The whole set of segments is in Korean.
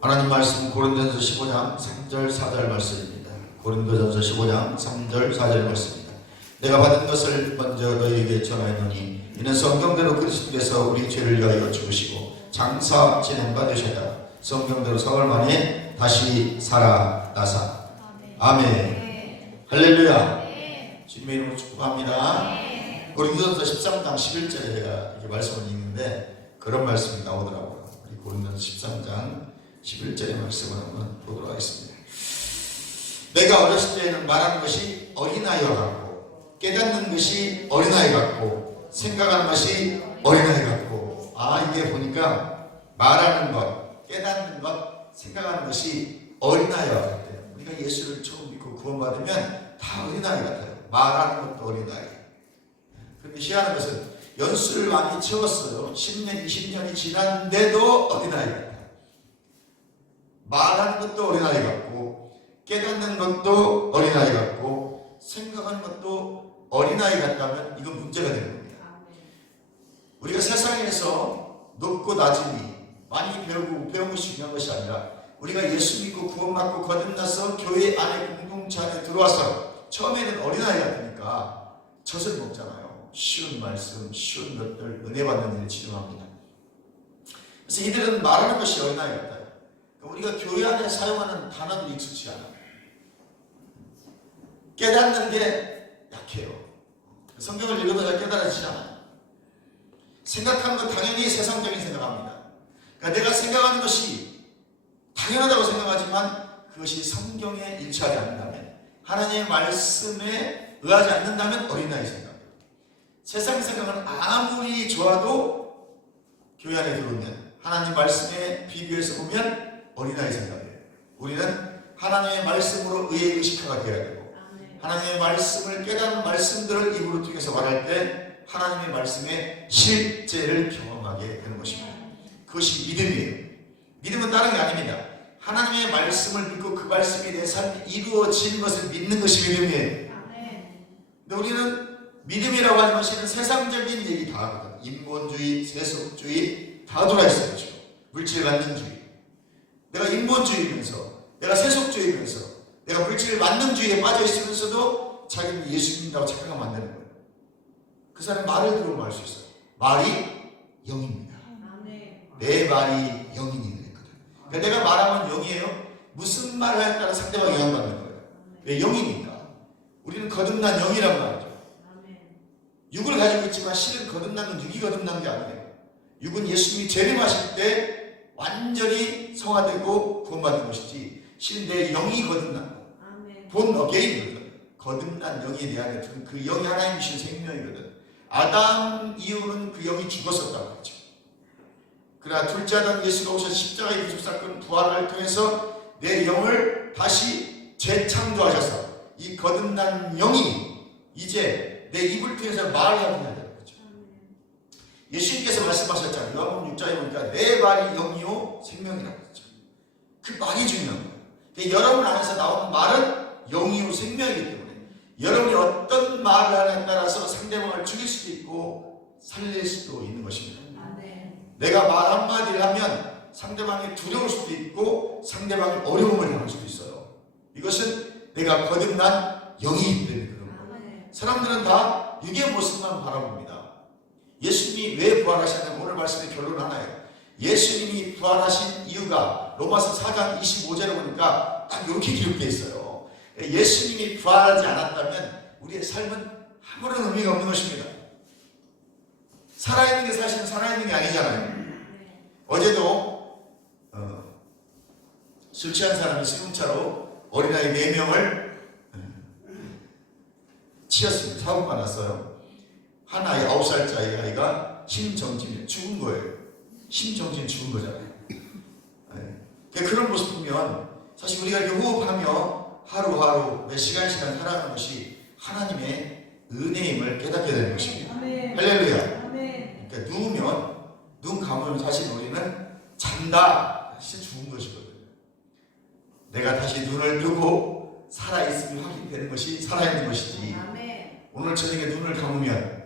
하나님 말씀 고린도전서 15장 3절 4절 말씀입니다. 고린도전서 15장 3절 4절 말씀입니다. 내가 받은 것을 먼저 너희에게 전하였노니 이는 성경대로 그리스도께서 우리 죄를 위하여 죽으시고 장사 진행받으셔야 성경대로 사흘 만에 다시 살아나사. 아멘. 할렐루야. 주님의 이름으로 축복합니다. 고린도전서 13장 11절에 제가 이렇게 말씀을 읽는데 그런 말씀이 나오더라고요. 우리 고린도전서 13장 11절의 말씀을 한번 보도록 하겠습니다. 내가 어렸을 때에는 말하는 것이 어린아이와 같고 깨닫는 것이 어린아이 같고 생각하는 것이 어린아이 같고, 이게 보니까 말하는 것, 깨닫는 것, 생각하는 것이 어린아이와 같아요. 우리가 예수를 처음 믿고 구원받으면 다 어린아이 같아요. 말하는 것도 어린아이. 그런데 희한한 것은 연수를 많이 채웠어요. 10년, 20년이 지났는데도 어린아이 같아요. 말하는 것도 어린아이 같고 깨닫는 것도 어린아이 같고 생각하는 것도 어린아이 같다면 이건 문제가 되는 겁니다. 우리가 세상에서 높고 낮음이 많이 배운 것이 중요한 것이 아니라 우리가 예수 믿고 구원받고 거듭나서 교회 안에 공동체 안에 들어와서 처음에는 어린아이 같으니까 젖을 먹잖아요. 쉬운 말씀, 쉬운 것들, 은혜 받는 일에 집중합니다. 그래서 이들은 말하는 것이 어린아이 같아요. 우리가 교회 안에 사용하는 단어도 익숙치 않아요. 깨닫는 게 약해요. 성경을 읽어도 잘 깨달아지지 않아요. 생각하는 건 당연히 세상적인 생각합니다. 그러니까 내가 생각하는 것이 당연하다고 생각하지만 그것이 성경에 일치하지 않는다면, 하나님의 말씀에 의하지 않는다면 어린아이 생각이에요. 세상 생각은 아무리 좋아도 교회 안에 들어오면 하나님 말씀에 비교해서 보면 어린아이 생각이에요. 우리는 하나님의 말씀으로 의에 의식화가 되어야 되고 하나님의 말씀을 깨닫는 말씀들을 입으로 통해서 말할 때 하나님의 말씀의 실제를 경험하게 되는 것입니다. 그것이 믿음이에요. 믿음은 다른 게 아닙니다. 하나님의 말씀을 믿고 그 말씀이 내 삶에 이루어지는 것을 믿는 것이 믿음이에요. 근데 우리는 믿음이라고 하는 것은 세상적인 얘기 다 하거든. 인본주의, 세속주의 다 들어있어요. 그렇죠? 물질만능주의. 내가 인본주의면서, 내가 세속주의면서, 내가 물질 만능주의에 빠져 있으면서도 자기는 예수 믿는다고 착각하면 안 되는 거예요. 그 사람이 말을 들어보면 알 수 있어요. 말이 영입니다. 내 말이 영이니 그랬거든. 그러니까 내가 말하면 영이에요. 무슨 말을 하에 따라 상대방이 영향받는 거예요. 왜 영이니까. 우리는 거듭난 영이라고 말하죠. 육을 가지고 있지만 실은 거듭난 건 육이 거듭난 게 아니에요. 육은 예수님이 재림하실 때 완전히 성화되고 구원받는 것이지 실은 내 영이 거듭난 거. 본 어게인이거든. 거듭난 영이 내 안에 들은 그 영이 하나님이신 생명이거든. 아담 이후는 그 영이 죽었었다고 하죠. 그러나 둘째 아담 예수가 오셔서 십자가의 구속 사건 부활을 통해서 내 영을 다시 재창조하셔서 이 거듭난 영이 이제 내 입을 통해서 말하게 된다는 거죠. 예수님께서 말씀하셨잖아요. 요한복음 6장에 보니까 내 말이 영이요 생명이라고 했죠. 그 말이 중요한 거예요. 그러니까 여러분 안에서 나오는 말은 영이요 생명이기 때문에 여러분이 어떤 말을 하냐에 따라서 상대방을 죽일 수도 있고 살릴 수도 있는 것입니다. 내가 말 한마디를 하면 상대방이 두려울 수도 있고 상대방이 어려움을 당할 수도 있어요. 이것은 내가 거듭난 영이기 때문에 그런 거예요. 사람들은 다 육의 모습만 바라봅니다. 예수님이 왜 부활하셨냐면 오늘 말씀의 결론은 하나예요. 예수님이 부활하신 이유가 로마서 4장 25절에 보니까 딱 이렇게 기록되어 있어요. 예수님이 부활하지 않았다면 우리의 삶은 아무런 의미가 없는 것입니다. 살아있는 게 사실은 살아있는 게 아니잖아요. 어제도 술 취한 사람이 승용차로 어린아이 4명을 치였습니다. 사고가 났어요. 한 아이 9살짜리 아이가 심정지에 죽은 거예요. 심정지에 죽은 거잖아요. 그런 모습 보면 사실 우리가 이렇게 호흡하며 하루하루 몇 시간씩 살아가는 것이 하나님의 은혜임을 깨닫게 되는 것입니다. 할렐루야. 그러니까 누우면 눈 감으면 사실 우리는 잔다. 진짜 죽은 것이거든요. 내가 다시 눈을 뜨고 살아있음이 확인되는 것이 살아있는 것이지. 오늘 저녁에 눈을 감으면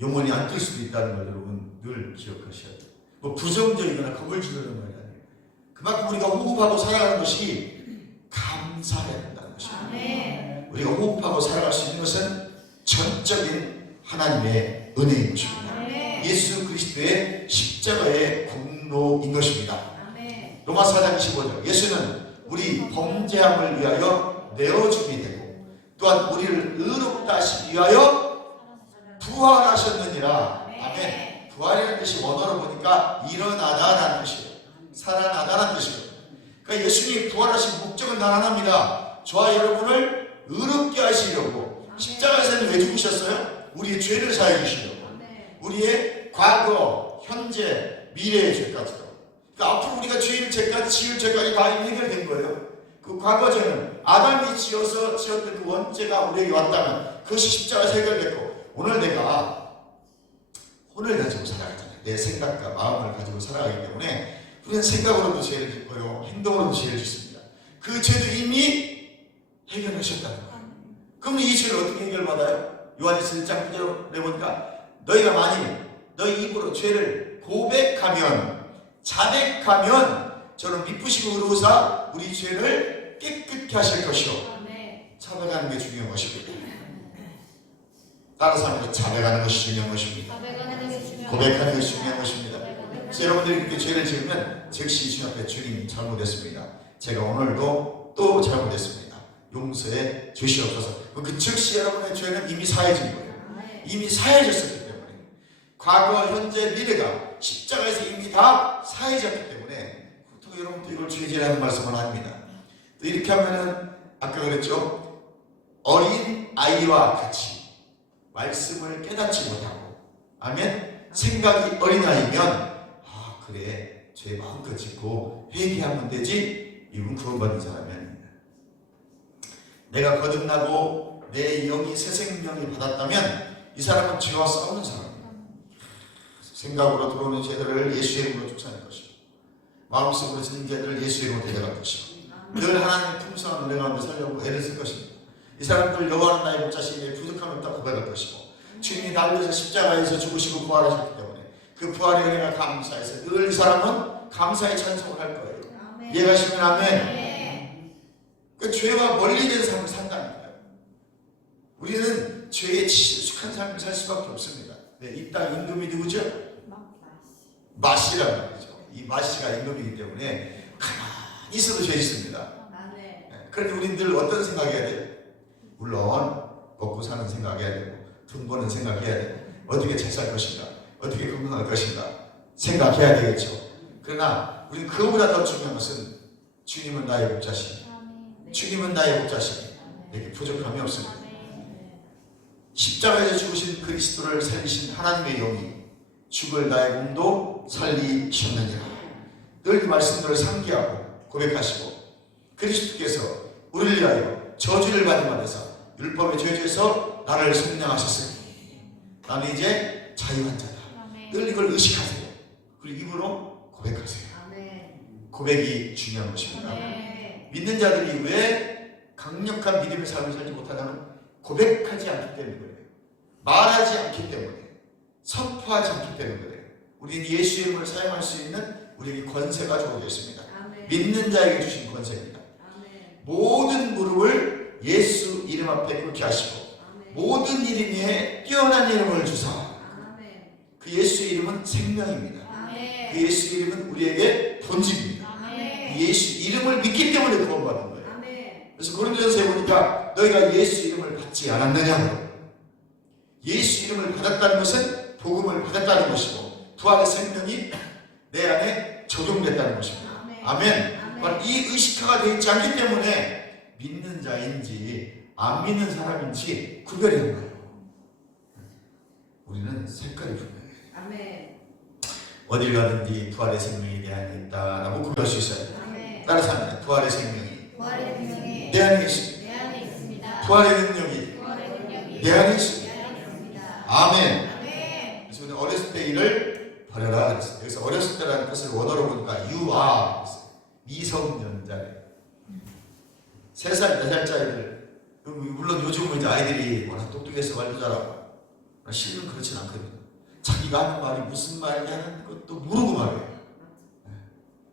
영원히 안 뜰 수도 있다는 걸 여러분 늘 기억하셔야 돼요. 뭐 부정적이거나 겁을 주려는 말이 아니에요. 그만큼 우리가 호흡하고 살아가는 것이 감사해야 된다는 것입니다. 우리가 호흡하고 살아갈 수 있는 것은 전적인 하나님의 은혜인 것입니다. 예수 그리스도의 십자가의 공로인 것입니다. 로마서 4장 25절 예수는 우리 범죄함을 위하여 내어주게 되고 또한 우리를 의롭다 하시기 위하여 부활하셨느니라. 아멘. 부활이라는 뜻이 원어로 보니까 일어나다라는 뜻이에요. 살아나다라는 뜻이에요. 그러니까 예수님이 부활하신 목적은 하나입니다. 저와 여러분을 의롭게 하시려고 십자가에서는 왜 죽으셨어요? 우리의 죄를 사해 주시려고. 우리의 과거, 현재, 미래의 죄까지도. 그러니까 앞으로 우리가 죄를 죄까지 지을 죄까지 다 해결된 거예요. 그 과거 죄는 아담이 지었던 그 원죄가 우리에게 왔다면 그것이 십자가에서 해결됐고 오늘 내가 혼을 가지고 살아가잖아요. 내 생각과 마음을 가지고 살아가기 때문에 우리는 생각으로도 죄를 짓고요. 행동으로도 죄를 짓습니다. 그 죄도 이미 해결하셨다는 거예요. 그럼 이 죄를 어떻게 해결받아요? 요한일서 1장 9절에 보니까 너희가 만일 너희 입으로 죄를 고백하면 자백하면 저는 미쁘시고 의로우사 우리 죄를 깨끗게 하실 것이요. 자백하는 게 중요한 것입니다. 다른 사람에게 자백하는 것이 중요한 것입니다. 고백하는 것이 중요한 것입니다. 그래서 여러분들이 그렇게 죄를 지으면 즉시 주님 앞에 주님 잘못했습니다. 제가 오늘도 또 잘못했습니다. 용서해 주시옵소서. 그 즉시 여러분의 죄는 이미 사해진 거예요. 이미 사해졌었기 때문에 과거, 현재, 미래가 십자가에서 이미 다 사해졌기 때문에 또 여러분도 이걸 죄지라는 말씀을 합니다. 또 이렇게 하면은 아까 그랬죠. 어린 아이와 같이 말씀을 깨닫지 못하고 아멘. 생각이 어린아이면 아 그래 죄 마음껏 짓고 회개하면 되지. 이분 구원받은 사람은 내가 거듭나고 내 영이 새 생명을 받았다면 이 사람은 죄와 싸우는 사람입니다. 생각으로 들어오는 죄들을 예수의 이름으로 쫓아낼 것이고 마음속으로 지는 죄들을 예수의 이름으로 데려갈 것이고 늘 하나님의 풍성한 은혜 가운데 살려고 애를 쓸 것입니다. 이 사람들 여호와는 나의 목자시니 부족함이 없다 고백할 것이고 주님이 달려서 십자가에서 죽으시고 부활하셨기 때문에 그 부활의 은혜가 감사해서 늘 이 사람은 감사의 찬송을 할 거예요. 이해가시면 아멘. 그 죄와 멀리 된 삶을 산다는 거예요. 우리는 죄에 친숙한 삶을 살 수밖에 없습니다. 네, 이 땅 임금이 누구죠? 마시라는 말이죠. 이 마시가 임금이기 때문에 가만히 있어도 죄 있습니다. 네, 그러니 우리는 늘 어떤 생각해야 돼요? 물론 먹고 사는 생각해야 되고 돈 버는 생각해야 되고 어떻게 잘 살 것인가 어떻게 건강할 것인가 생각해야 되겠죠. 그러나 우리는 그보다 더 중요한 것은 주님은 나의 목자시니 주님은 나의 목자시니 내게 부족함이 없습니다. 십자가에서 죽으신 그리스도를 살리신 하나님의 영이 죽을 나의 몸도 살리셨느니라. 늘 이 말씀들을 상기하고 고백하시고 그리스도께서 우리를 위하여 저주를 받은 바 되사 율법의 죄에서 나를 속량하셨으니 나는 이제 자유한 자다. 늘 이걸 의식하세요. 그리고 입으로 고백하세요. 고백이 중요한 것입니다. 믿는 자들이 왜 강력한 믿음의 삶을 살지 못하냐면 고백하지 않기 때문에 말하지 않기 때문에 선포하지 않기 때문에 그래요. 우리는 예수의 이름을 사용할 수 있는 우리에게 권세가 주어져 있습니다. 믿는 자에게 주신 권세입니다. 모든 무릎을 예수 이름 앞에 꿇게 하시고 모든 이름 위에 뛰어난 이름을 주사. 그 예수의 이름은 생명입니다. 그 예수의 이름은 우리에게 본질입니다. 그 예수 이름을 믿기 때문에 구원받는 거예요. 그래서 고린도전서에 보니까 너희가 예수 이름을 받지 않았느냐. 예수 이름을 받았다는 것은 복음을 받았다는 것이고 부활의 생명이 내 안에 적용됐다는 것입니다. 아멘. 이 의식화가 되어 있지 않기 때문에 믿는 자인지 안 믿는 사람인지 구별이 안 가요. 우리는 색깔이 분명해요. 아멘. 어딜 가든지 부활의 생명이 내 안에 있다라고 구별할 수 있어요. 따라서 합니다. 부활의 생명이 내 안에 있습니다. 부활의 능력이 내 안에 있습니다. 아멘. 그래서 우리는 어렸을 때 일을 버려라 그랬어요. 여기서 어렸을 때라는 것을 원어로 보니까 유아 미성년자래. 3살, 4살짜리 아이들, 물론 요즘은 이제 아이들이 워낙 똑똑해서 말도 잘하고 실은 그렇진 않거든요. 자기가 하는 말이 무슨 말이냐 하는 것도 모르고 말해요.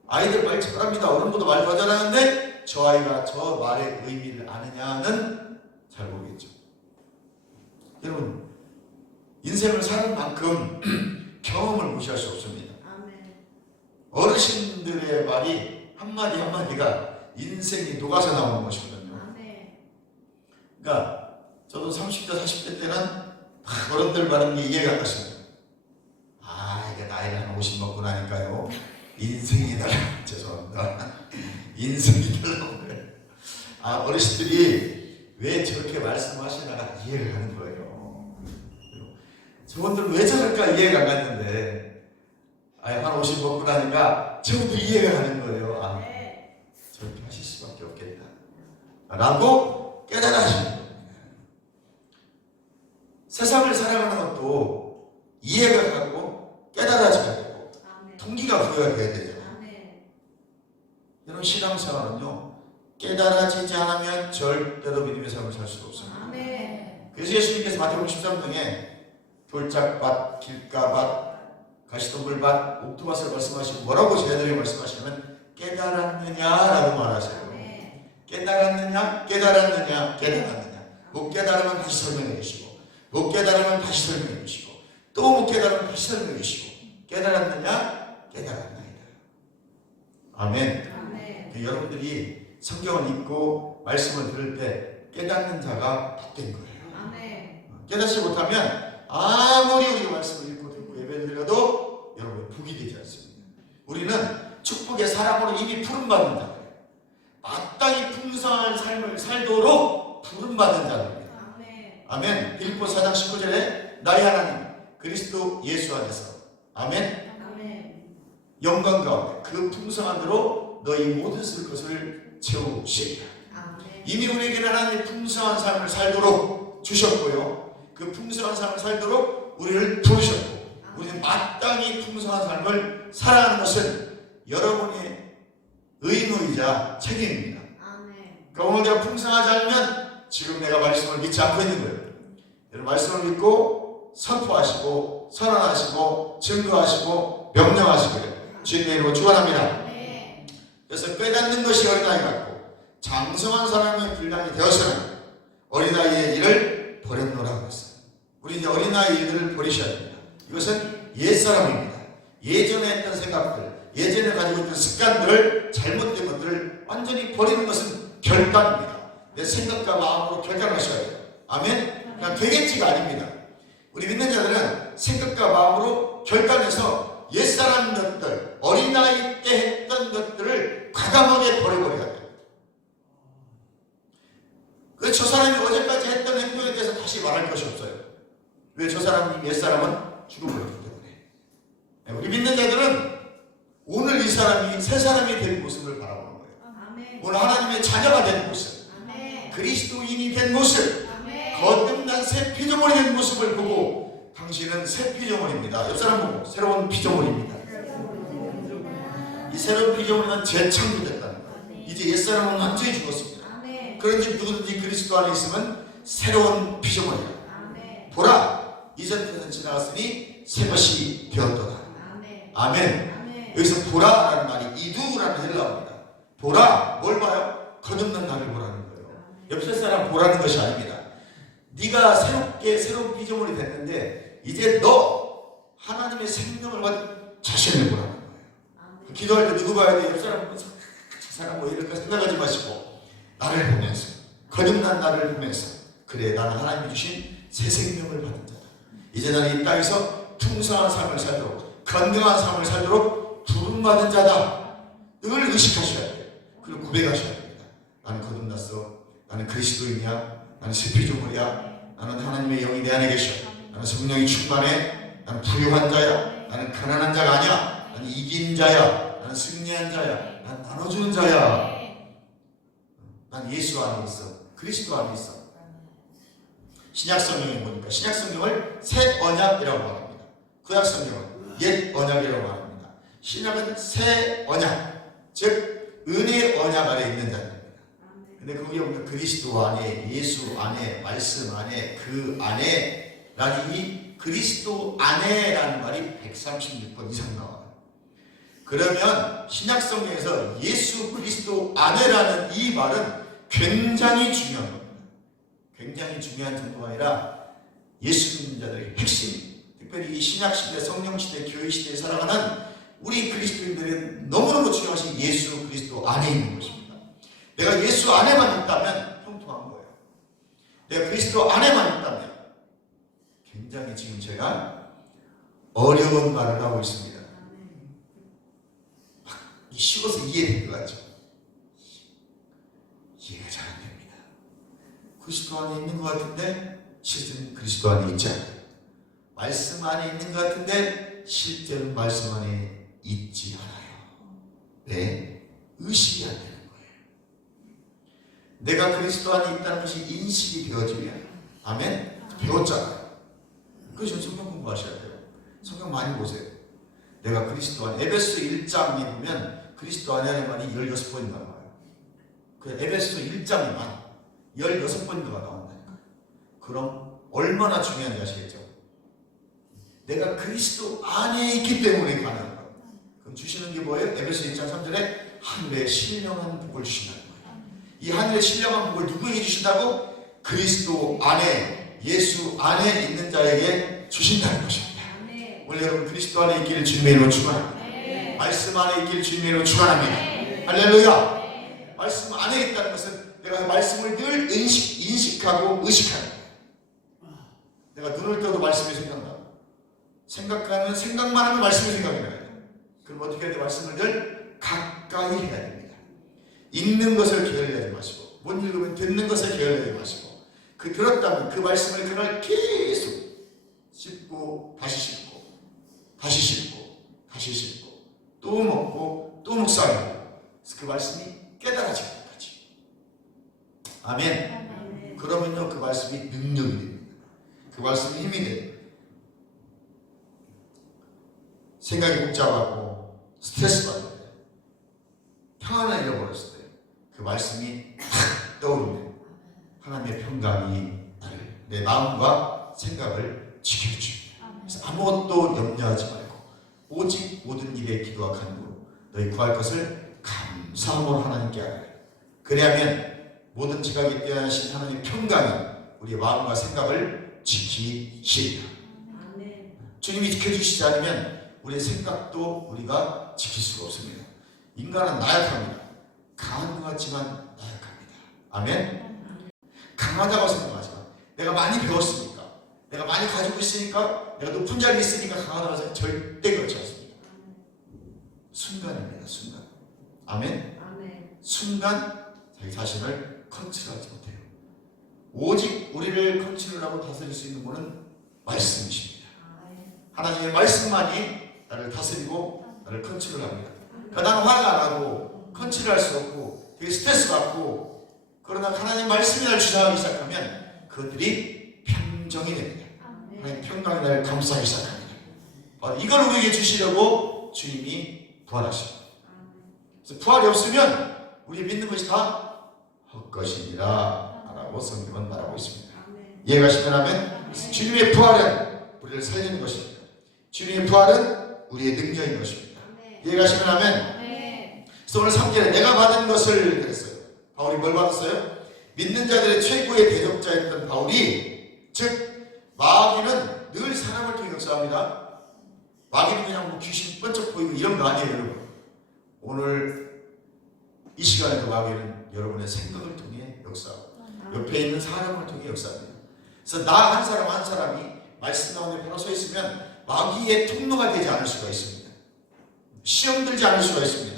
아이들 말 잘합니다. 어른보다 말 더 잘하는데 저 아이가 저 말의 의미를 아느냐는 잘 모르겠죠. 여러분, 인생을 사는 만큼 경험을 무시할 수 없습니다. 어르신들의 말이 한마디 한마디가 인생이 녹아서 나오는 것이거든요. 그러니까 저도 30대 40대 때는 막 어른들 말하는 게 이해가 안 갔어요. 이게 나이가 한 50 먹고 나니까요, 인생이 달라. 죄송합니다. 인생이 달라. 어르신들이 왜 저렇게 말씀하시나가 이해를 하는 거예요. 저분들 왜 저럴까 이해가 안 갔는데, 한 50 먹고 나니까 저분도 이해가 가는 거예요. 저렇게 하실 수밖에 없겠다 라고 깨달아지는 겁니다. 세상을 살아가는 것도 이해가 가고 깨달아져야 되고 동기가 부여가 돼야 되잖아요. 여러분, 신앙생활은요, 깨달아지지 않으면 절대로 믿음의 삶을 살 수가 없습니다. 그래서 예수님께서 마태복음 13장에 돌짝밭, 길가밭, 가시덤불밭, 옥토밭을 말씀하시고 뭐라고 제자들에게 말씀하시냐면 깨달았느냐라고 말하세요. 깨달았느냐, 깨달았느냐, 깨달았느냐. 못 깨달으면 다시 설명해 주시고, 못 깨달으면 다시 설명해 주시고, 또 못 깨달으면 다시 설명해 주시고, 깨달았느냐, 깨달았나이다. 아멘. 여러분들이 성경을 읽고 말씀을 들을 때 깨닫는 자가 복된 거예요. 깨닫지 못하면 아무리 우리가 말씀을 읽고 듣고 예배를 드려도 여러분 복이 되지 않습니다. 우리는 축복의 사랑으로 이미 부름받은 자들, 마땅히 풍성한 삶을 살도록 부름받은 자들입니다. 아멘. 빌립보 4장 19절에 나의 하나님 그리스도 예수 안에서 아멘. 영광 가운데 그 풍성한 대로 너희 모든 쓸 것을 채우시리라. 이미 우리에게는 하나님의 풍성한 삶을 살도록 주셨고요, 그 풍성한 삶을 살도록 우리를 부르셨고, 우리는 마땅히 풍성한 삶을 살아가는 것은 여러분의 의무이자 책임입니다. 그러니까 오늘 내가 풍성하지 않으면 지금 내가 말씀을 믿지 않고 있는 거예요. 여러분, 말씀을 믿고 선포하시고 선언하시고 증거하시고 명령하시기를 주님의 이름으로 축원합니다. 그래서 깨닫는 것이 어린아이 같고 장성한 사람의 분량이 되어서는 어린아이의 일을 버렸노라고 했어요. 우리 이제 어린아이 일들을 버리셔야 됩니다. 이것은 옛사람입니다. 예전에 했던 생각들, 예전에 가지고 있던 습관들을, 잘못된 것들을 완전히 버리는 것은 결단입니다. 내 생각과 마음으로 결단하셔야 돼요. 아멘? 그냥 되겠지가 아닙니다. 우리 믿는 자들은 생각과 마음으로 결단해서 옛사람 것들, 어린아이 때 했던 것들을 과감하게 버려버려야 돼요. 저 사람이 어제까지 했던 행동에 대해서 다시 말할 것이 없어요. 왜? 저 사람이 옛사람은 죽어버렸기 때문에. 우리 믿는 자들은 오늘 이 사람이 새 사람이 된 모습을 바라보는 거예요. 오늘 하나님의 자녀가 된 모습, 그리스도인이 된 모습, 거듭난 새 피조물이 된 모습을 보고 당신은 새 피조물입니다. 옆 사람 보고 새로운 피조물입니다. 이 새로운 피조물은 재창조됐다는 거예요. 이제 옛사람은 완전히 죽었습니다. 그런지 누구든지 그리스도 안에 있으면 새로운 피조물이다. 보라, 이전 것은 지나갔으니 새 것이 되었도다. 아멘. 여기서 보라라는 말이 이두라는 헬라어입니다. 보라, 뭘 봐요? 거듭난 나를 보라는 거예요. 옆에 사람 보라는 것이 아닙니다. 네가 새로운 피조물이 됐는데 이제 너 하나님의 생명을 받은 자신을 보라는 거예요. 기도할 때 누구 봐야 돼? 옆 사람 보면서 저 사람 뭐 이럴까 생각하지 마시고 나를 보면서, 거듭난 나를 보면서, 그래 나는 하나님이 주신 새 생명을 받은 자다. 이제 나는 이 땅에서 풍성한 삶을 살도록, 건강한 삶을 살도록 부름받은 자다. 늘 의식하셔야 돼요. 그리고 고백하셔야 됩니다. 나는 거듭났어. 나는 그리스도인이야. 나는 새 피조물이야. 나는 하나님의 영이 내 안에 계셔. 나는 성령이 충만해. 나는 부유한 자야. 나는 가난한 자가 아니야. 나는 이긴 자야. 나는 승리한 자야. 나는 나눠주는 자야. 난 예수 안에 있어. 그리스도 안에 있어. 신약 성경에 보니까 신약 성경을 새 언약이라고 말합니다. 구약 성경은 옛 언약이라고 말합니다. 신약은 새 언약, 즉 은혜의 언약 아래 있는 자입니다. 근데 거기에 보면 그리스도 안에, 예수 안에, 말씀 안에, 그 안에 라는 이 그리스도 안에라는 말이 136번 이상 나와요. 그러면 신약성경에서 예수 그리스도 안에라는 이 말은 굉장히 중요한 겁니다. 굉장히 중요한 정도가 아니라 예수 믿는 자들의 핵심, 특별히 이 신약시대, 성령시대, 교회시대에 살아가는 우리 그리스도인들은 너무너무 중요하신 예수 그리스도 안에 있는 것입니다. 내가 예수 안에만 있다면 통통한 거예요. 내가 그리스도 안에만 있다면 굉장히 지금 제가 어려운 말을 하고 있습니다. 쉬워서 이해된 것 같죠? 이해가 잘 안 됩니다. 그리스도 안에 있는 것 같은데 실제는 그리스도 안에 있지 않아요. 말씀 안에 있는 것 같은데 실제는 말씀 안에 있지 않아요. 왜? 의식이 안 되는 거예요. 내가 그리스도 안에 있다는 것이 인식이 되어지면, 아멘? 배웠잖아요. 그래서 성경 공부하셔야 돼요. 성경 많이 보세요. 내가 그리스도 안에, 에베소 1장에 보면 그리스도 안에라는 말이 16번인가 나와요. 그 에베소 1장에만 16번인가 나온다니까요. 그럼 얼마나 중요한지 아시겠죠? 내가 그리스도 안에 있기 때문에 가능한 거예요. 그럼 주시는 게 뭐예요? 에베소 1장 3절에 하늘의 신령한 복을 주신다는 거예요. 이 하늘의 신령한 복을 누구에게 주신다고? 그리스도 안에, 예수 안에 있는 자에게 주신다는 것입니다. 오늘 여러분 그리스도 안에 있기를 주님의 이름으로 축원합니다. 말씀 안에 있기를 주님의 이름으로 축원합니다. 할렐루야. 말씀 안에 있다는 것은 내가 말씀을 늘 인식하고 의식하는 거예요. 내가 눈을 떠도 말씀이 생각나. 생각하면 생각만 하면 말씀이 생각이 나요. 그럼 어떻게 해야 돼? 말씀을 늘 가까이 해야 됩니다. 읽는 것을 게을리하지 마시고, 못 읽으면 듣는 것을 게을리하지 마시고, 그 들었다면 그 말씀을 그날 계속 씹고 다시 씹고 다시 씹고 다시 씹고 또 먹고 또 묵상하고 그 말씀이 깨달아질 때까지. 아멘. 그러면요 그 말씀이 능력이 됩니다. 그 말씀이 힘이 돼요. 생각이 복잡하고 스트레스 받을 때, 평안을 잃어버렸을 때 그 말씀이 탁 떠오르면 하나님의 평강이 나를, 내 마음과 생각을 지켜줍니다. 그래서 아무것도 염려하지 말고 오직 모든 일에 기도와 간구로 너희 구할 것을 감사함으로 하나님께 하라. 그래야면 모든 지각이 뛰어나신 하나님의 평강이 우리의 마음과 생각을 지키시리라. 주님이 지켜주시지 않으면 우리의 생각도 우리가 지킬 수가 없습니다. 인간은 나약합니다. 강한 것 같지만 나약합니다. 아멘. 강하다고 생각하지 마. 내가 많이 배웠으니까, 내가 많이 가지고 있으니까, 내가 높은 자리에 있으니까 강하다고 생각, 절대 그렇지 않습니다. 순간입니다. 순간. 아멘. 순간 자기 자신을 컨트롤하지 못해요. 오직 우리를 컨트롤하고 다스릴 수 있는 분은 말씀이십니다. 하나님의 말씀만이 나를 다스리고 나를 컨트롤합니다. 그러니까 나는 화가 안 하고 컨트롤할 수 없고 되게 스트레스 받고, 그러나 하나님 말씀이 나를 주장하기 시작하면 그것들이 평정이 됩니다. 하나님 평강이 나를 감싸기 시작합니다. 이걸 우리에게 주시려고 주님이 부활하십니다. 그래서 부활이 없으면 우리 믿는 것이 다 헛것이니라 라고 성경은 말하고 있습니다. 이해가 가시면 하면 주님의 부활은 우리를 살리는 것입니다. 주님의 부활은 우리의 능력인 것입니다. 이해가 가시면 하면. 그래서 오늘 3절에 내가 받은 것을 그랬어요. 바울이 뭘 받았어요? 믿는 자들의 최고의 대적자였던 바울이, 즉 마귀는 늘 사람을 통해 역사합니다. 마귀는 그냥 뭐 귀신 번쩍 보이고 이런 거 아니에요, 여러분. 오늘 이 시간에도 마귀는 여러분의 생각을 통해 역사하고 옆에 있는 사람을 통해 역사합니다. 그래서 나 한 사람 한 사람이 말씀 가운데 바로 서 있으면 마귀의 통로가 되지 않을 수가 있습니다. 시험 들지 않을 수가 있습니다.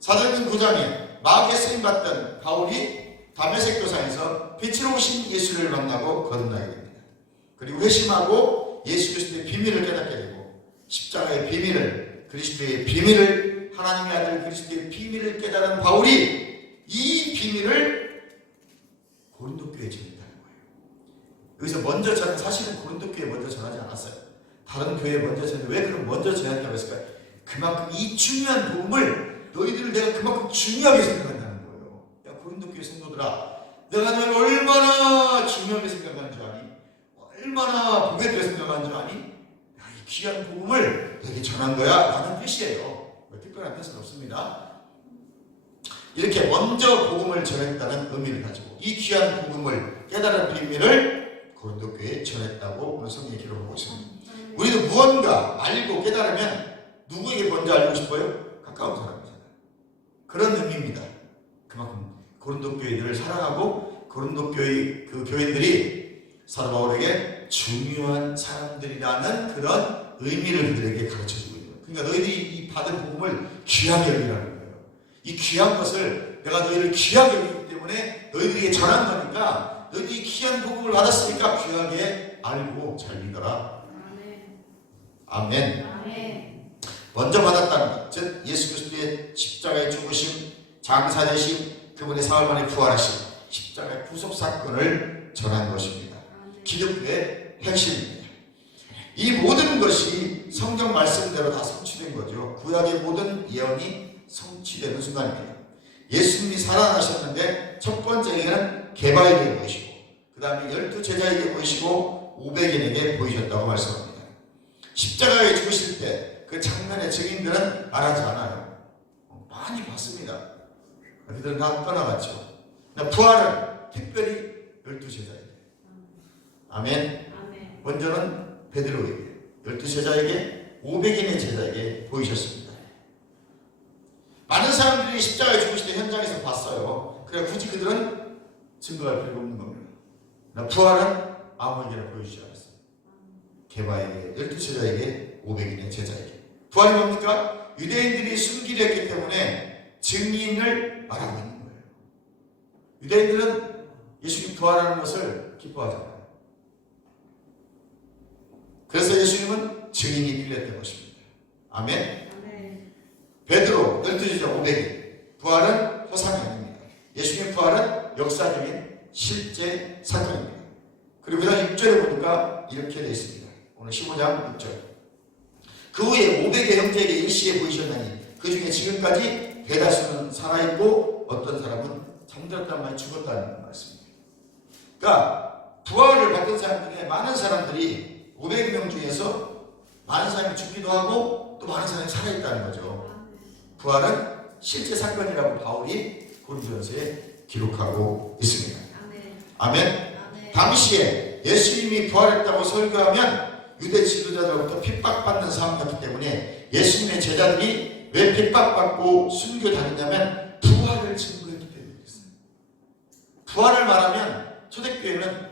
사도행전 9장에 마귀의 쓰임받던 바울이 다메섹 도상에서 빛으로 오신 예수를 만나고 거듭나게 됩니다. 그리고 회심하고 예수 그리스도의 비밀을 깨닫게 되고, 십자가의 비밀을, 그리스도의 비밀을, 하나님의 아들 그리스도의 비밀을 깨달은 바울이 이 비밀을 고린도 교회에 전했다는 거예요. 여기서 먼저 전한, 사실은 고린도 교회에 먼저 전하지 않았어요. 다른 교회에 먼저 전했는데 왜 그럼 먼저 전했다고 했을까요? 그만큼 이 중요한 복음을 너희들을 내가 그만큼 중요하게 생각한다는 거예요. 야 고린도 교회 성도들아, 내가 너를 얼마나 중요하게 생각하는 줄 아니? 얼마나 복에 대해 생각하는 줄 아니? 야, 이 귀한 복음을 너에게 전한 거야 라는 뜻이에요. 특별한 뜻은 없습니다. 이렇게 먼저 복음을 전했다는 의미를 가지고 이 귀한 복음을 깨달은 비밀을 고린도 교회에 전했다고 오늘 성경에 기록하고 있습니다. 우리도 무언가 알고 깨달으면 누구에게 먼저 알고 싶어요? 가까운 사람이잖아요. 그런 의미입니다. 그만큼 고린도 교회들을 사랑하고 고린도 교회 그 교인들이 사도 바울에게 중요한 사람들이라는 그런 의미를 그들에게 가르쳐주고 있는 거예요. 그러니까 너희들이 이 받은 복음을 귀하게 여기라는 거예요. 이 귀한 것을 내가 너희를 귀하게 여기기 때문에 너희들에게 전한 거니까 너희들이 귀한 복음을 받았으니까 귀하게 알고 잘 믿어라. 아멘. 아멘. 먼저 받았다는 것, 즉 예수 그리스도의 십자가의 죽으심, 장사되심, 그분의 사흘 만에 부활하심, 십자가의 구속 사건을 전한 것입니다. 기독교의 핵심입니다. 이 모든 것이 성경 말씀대로 다 성취된 거죠. 구약의 모든 예언이 성취되는 순간입니다. 예수님이 살아나셨는데 첫 번째는 개바에게 보이시고 그 다음에 12 제자에게 보이시고 500인에게 보이셨다고 말씀합니다. 십자가에 죽으실 때 그 장면의 증인들은 말하지 않아요. 많이 봤습니다. 그들은 다 떠나갔죠. 부활은 특별히 12 제자에게. 아멘. 먼저는 베드로에게, 12 제자에게, 500인의 제자에게 보이셨습니다. 많은 사람들이 십자가에 죽으실 때 현장에서 봤어요. 그래 굳이 그들은 증거할 필요가 없는 겁니다. 부활은 아무에게나 보여주지 않았어요. 개바에게, 12 제자에게, 500인의 제자에게. 부활이 뭡니까? 유대인들이 숨기려 했기 때문에 증인을 말하고 있는 거예요. 유대인들은 예수님 부활하는 것을 기뻐하잖아요. 그래서 예수님은 증인이 필요했던 것입니다. 아멘. 베드로, 12제자 500인. 부활은 허상이 아닙니다. 예수님의 부활은 역사적인 실제 사건입니다. 그리고 그 6절에 보니까 이렇게 되어 있습니다. 오늘 15장 6절. 그 후에 500의 형제에게 일시에 보이셨나니 그 중에 지금까지 대다수는 살아있고 어떤 사람은 잠들었단 말이 죽었다는 말씀입니다. 그러니까 부활을 받은 사람 중에 많은 사람들이 500명 중에서 많은 사람이 죽기도 하고 또 많은 사람이 살아있다는 거죠. 부활은 실제 사건이라고 바울이 고린도전서에 기록하고 있습니다. 아멘. 당시에 예수님이 부활했다고 설교하면 유대 지도자들로부터 핍박받는 상황이었기 때문에 예수님의 제자들이 왜 핍박받고 순교 다녔냐면 부활을 증거했기 때문이었어요. 부활을 말하면 초대교회는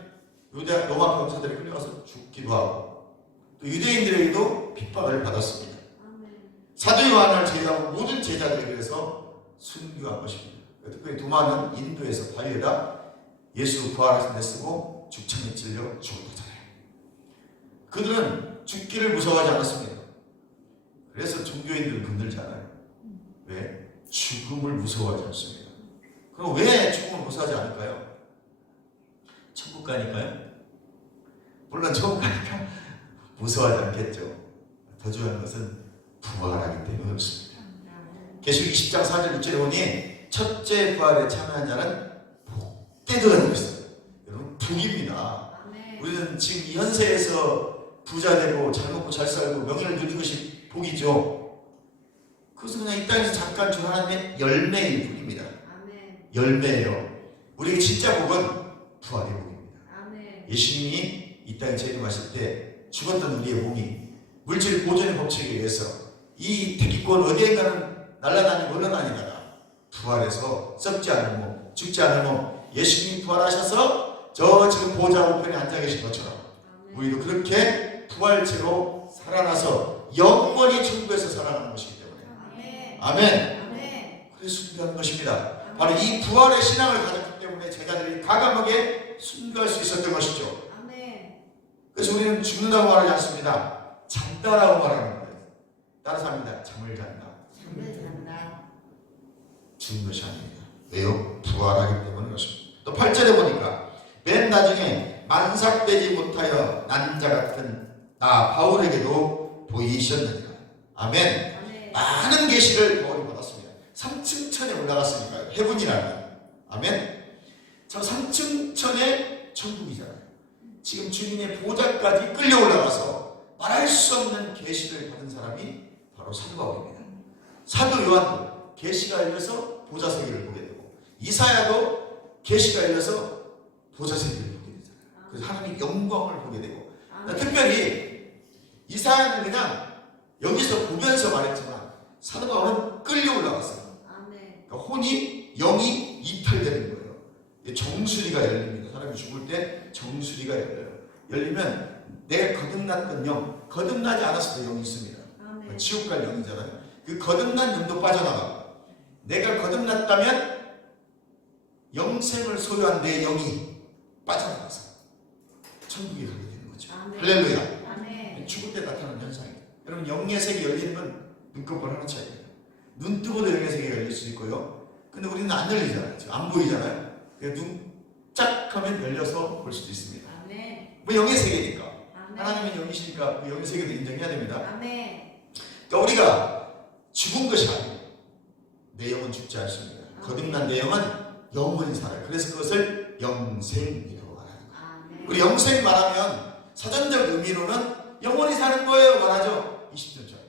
유대 로마 병사들이 끌려가서 죽기도 하고 또 유대인들에게도 핍박을 받았습니다. 사도 요한을 제외하고 모든 제자들에게 그래서 순교한 것입니다. 특별히 도마는 인도에서 바위에다 예수 부활하신 데 쓰고 죽창에 찔려 죽었잖아요. 그들은 죽기를 무서워하지 않았습니다. 그래서 종교인들은 건들잖아요. 왜? 죽음을 무서워하지 않습니다. 그럼 왜 죽음을 무서워하지 않을까요? 천국 가니까요? 물론 천국 가니까 무서워하지 않겠죠. 더 중요한 것은 부활하기 때문에 그렇습니다. 계시록 20장 4절 6절에 보니 첫째 부활에 참여한 자는 복되도록 그랬어요. 여러분 복입니다. 우리는 지금 이 현세에서 부자 되고 잘 먹고 잘 살고 명예를 누리는 것이 복이죠. 그것은 그냥 이 땅에서 잠깐 준 하나님의 열매일 뿐입니다. 열매예요. 우리에게 진짜 복은 부활의 복입니다. 예수님이 이 땅에 재림하실 때 죽었던 우리의 몸이 물질 보존의 법칙에 의해서 이 대기권 어디에가는 날아다니고 흘러다니다가 부활해서 썩지 않은 몸, 죽지 않은 몸, 예수님이 부활하셔서 저 지금 보좌 우편에 앉아 계신 것처럼 우리도 그렇게 부활체로 살아나서 영원히 천국에서 살아가는 것이기 때문에 아멘. 그래서 순교하는 것입니다. 바로 이 부활의 신앙을 가졌기 때문에 제자들이 과감하게 순교할 수 있었던 것이죠. 그래서 우리는 죽는다고 말하지 않습니다. 잔다라고 말하는 거예요. 따라서 합니다. 잠을 잔다. 죽는 것이 아닙니다. 왜요? 부활하기 때문에 그렇습니다. 또 8절에 보니까 맨 나중에 만삭되지 못하여 난 자 같은 나 바울에게도 보이셨느니라. 아멘. 많은 계시를 바울이 받았습니다. 3층 천에 올라갔으니까요. 해분이라는. 아멘. 저 3층 천에 천국이잖아요. 지금 주님의 보좌까지 끌려 올라가서 말할 수 없는 계시를 받은 사람이 바로 사도 바울입니다. 사도 요한도 계시가 열려서 보좌 세계를 보게 되고, 이사야도 계시가 열려서 보좌 세계를 보게 되잖아요. 그래서 하나님의 영광을 보게 되고, 특별히 이사야는 그냥 여기서 보면서 말했지만 사도 바울은 끌려 올라갔어요. 그러니까 혼이 영이 이탈되는 거예요. 정수리가 열립니다. 사람이 죽을 때 정수리가 열려요. 열리면 내가 거듭났던 영, 거듭나지 않았을 때 영이 있습니다. 지옥 갈 영이잖아요. 그 거듭난 영도 빠져나가고, 내가 거듭났다면 영생을 소유한 내 영이 빠져나가서 천국에 가게 되는 거죠. 할렐루야. 죽을 때 나타나는 현상이에요. 여러분, 영의 색이 열리는 건 눈꺼풀 하나 차이예요. 눈 뜨고도 영의 색이 열릴 수 있고요. 근데 우리는 안 열리잖아요. 안 보이잖아요. 눈 짝 하면 열려서 볼 수도 있습니다. 뭐 영의 세계니까. 하나님은 영이시니까 그 영의 세계도 인정해야 됩니다. 그러니까 우리가 죽은 것이 아니에요. 내 영은 죽지 않습니다. 거듭난 내 영은 영원히 살아요. 그래서 그것을 영생이라고 말하는 거예요. 우리 영생 말하면 사전적 의미로는 영원히 사는 거예요 말하죠. 20절짜리.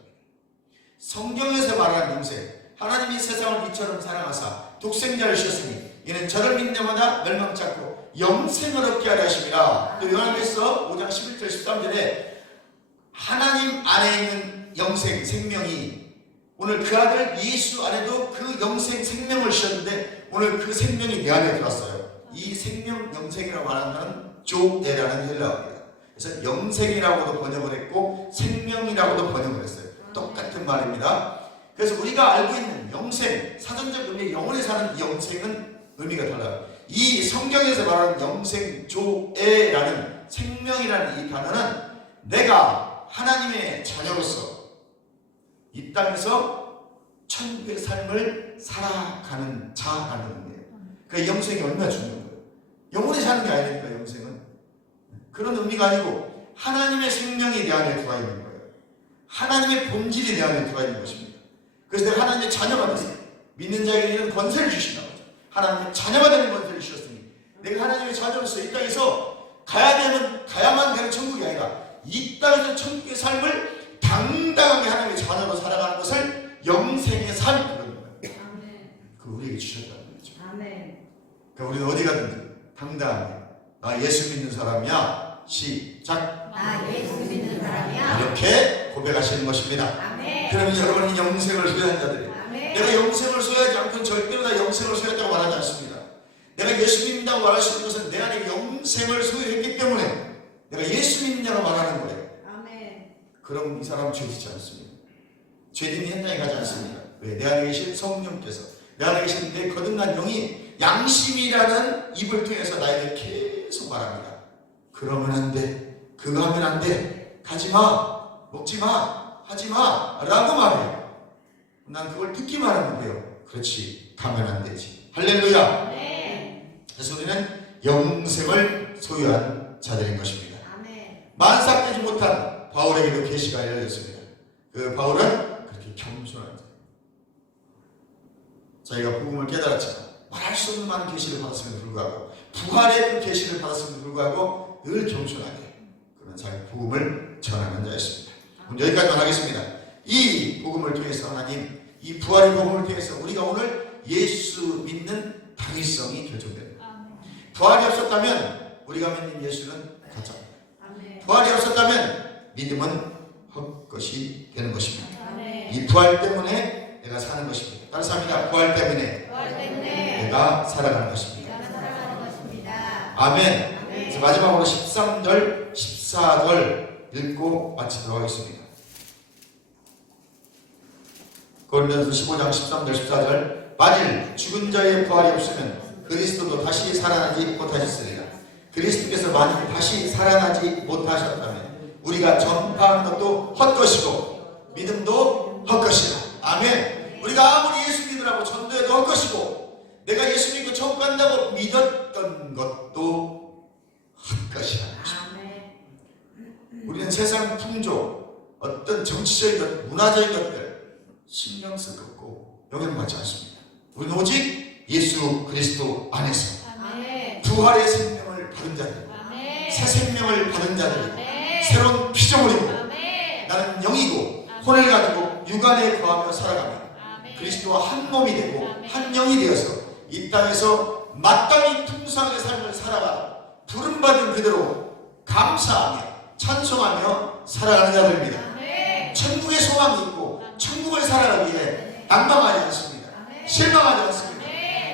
성경에서 말하는 영생, 하나님이 세상을 이처럼 사랑하사 독생자를 주셨으니 이는 저를 믿는 자마다 멸망치 않고 영생을 얻게 하려 하심이라. 또 요한계시서 5장 11절 13절에 하나님 안에 있는 영생, 생명이 오늘 그 아들 예수 안에도 그 영생, 생명을 주셨는데 오늘 그 생명이 내 안에 들었어요. 이 생명, 영생이라고 말하는 것은 조에라는 헬라어입니다. 그래서 영생이라고도 번역을 했고 생명이라고도 번역을 했어요. 똑같은 말입니다. 그래서 우리가 알고 있는 영생, 사전적 의미의 영원히 사는 영생은 의미가 달라요. 이 성경에서 말하는 영생, 조에라는 생명이라는 이 단어는 내가 하나님의 자녀로서 이 땅에서 천국의 삶을 살아가는 자라는 의미예요. 그 영생이 얼마나 중요한 거예요. 영원히 사는 게 아니니까 영생은 그런 의미가 아니고 하나님의 생명이 내 안에 들어와 있는 거예요. 하나님의 본질이 내 안에 들어와 있는 것입니다. 그래서 내가 하나님의 자녀가 됐어요. 믿는 자에게는 권세를 주신다고 하죠. 하나님의 자녀가 되는 권세를 주셨으니 내가 하나님의 자녀로서 이 땅에서 가야만 되는 천국이 아니라 이 땅에서 천국의 삶을 당당하게 하나님의 자녀로 살아가는 것을 영생의 삶이라는 거예요. 그 우리에게 주셨다는 거죠. 그러니까 우리는 어디 가든지 당당하게 나 예수 믿는 사람이야. 시작. 나 예수 믿는 사람이야. 이렇게 고백하시는 것입니다. 그러면 여러분이 영생을 소유한 자들이에요. 내가 영생을 소유하지 않고는 절대로 다 영생을 소유했다고 말하지 않습니다. 내가 예수 믿는다고 말할 수 있는 것은 내 안에 영생을 소유했기 때문에 내가 예수 믿느냐고 말하는 거예요. 그럼 이 사람은 죄짓지 않습니다. 죄짓는 현장에 가지 않습니다. 왜? 내 안에 계신 성령께서, 내 안에 계신 내 거듭난 영이 양심이라는 입을 통해서 나에게 계속 말합니다. 그러면 안 돼. 그거 하면 안 돼. 가지 마. 먹지 마. 하지 마. 라고 말해요. 난 그걸 듣기만 하면 돼요. 그렇지. 가면 안 되지. 할렐루야. 그래서 우리는 영생을 소유한 자들인 것입니다. 만삭되지 못한 바울에게도 계시가 열렸습니다. 그 바울은 그렇게 겸손한 자예요. 자기가 복음을 깨달았지만 말할 수 없는 많은 계시를 받았음에도 불구하고 부활의 그 계시를 받았음에도 불구하고 늘 겸손하게 그런 자기 복음을 전하는 자였습니다. 오늘 여기까지만 하겠습니다. 이 복음을 통해서 하나님, 이 부활의 복음을 통해서 우리가 오늘 예수 믿는 당위성이 결정됩니다. 부활이 없었다면 우리가 믿는 예수는 가짜입니다. 부활이 없었다면 믿음은 헛것이 되는 것입니다. 이 부활 때문에 내가 사는 것입니다. 따라서 합니다. 부활 때문에 내가 살아가는 것입니다. 아멘. 그래서 마지막으로 13절, 14절 읽고 마치도록 하겠습니다. 고린도전서 15장 13절, 14절. 만일 죽은 자의 부활이 없으면 그리스도도 다시 살아나지 못하셨으리라. 그리스도께서 만일 다시 살아나지 못하셨다면 우리가 전파하는 것도 헛것이고 믿음도 헛것이라. 아멘. 우리가 아무리 예수 믿으라고 전도해도 헛것이고 내가 예수 믿고 천국 간다고 믿었던 것도 헛것이라. 우리는 세상 풍조, 어떤 정치적인 것, 문화적인 것들 신경 쓸 것 없고 영향받지 않습니다. 우리는 오직 예수 그리스도 안에서 부활의 생명을 받은 자들, 새 생명을 받은 자들, 새로운 피조물이고 영이고 혼을 가지고 육안에 거하며 살아가며 그리스도와 한 몸이 되고 한 영이 되어서 이 땅에서 마땅히 풍성하게 삶을 살아가 부름받은 그대로 감사하며 찬송하며 살아가는 자들입니다. 천국의 소망이 있고 천국을 살아가기 위해 난방하지 않습니다. 실망하지 않습니다.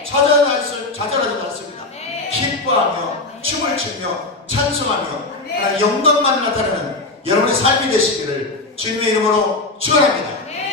좌절하지 않습니다. 기뻐하며 춤을 추며 찬송하며 영광만 나타나는 여러분의 삶이 되시기를 주님의 이름으로 축원합니다.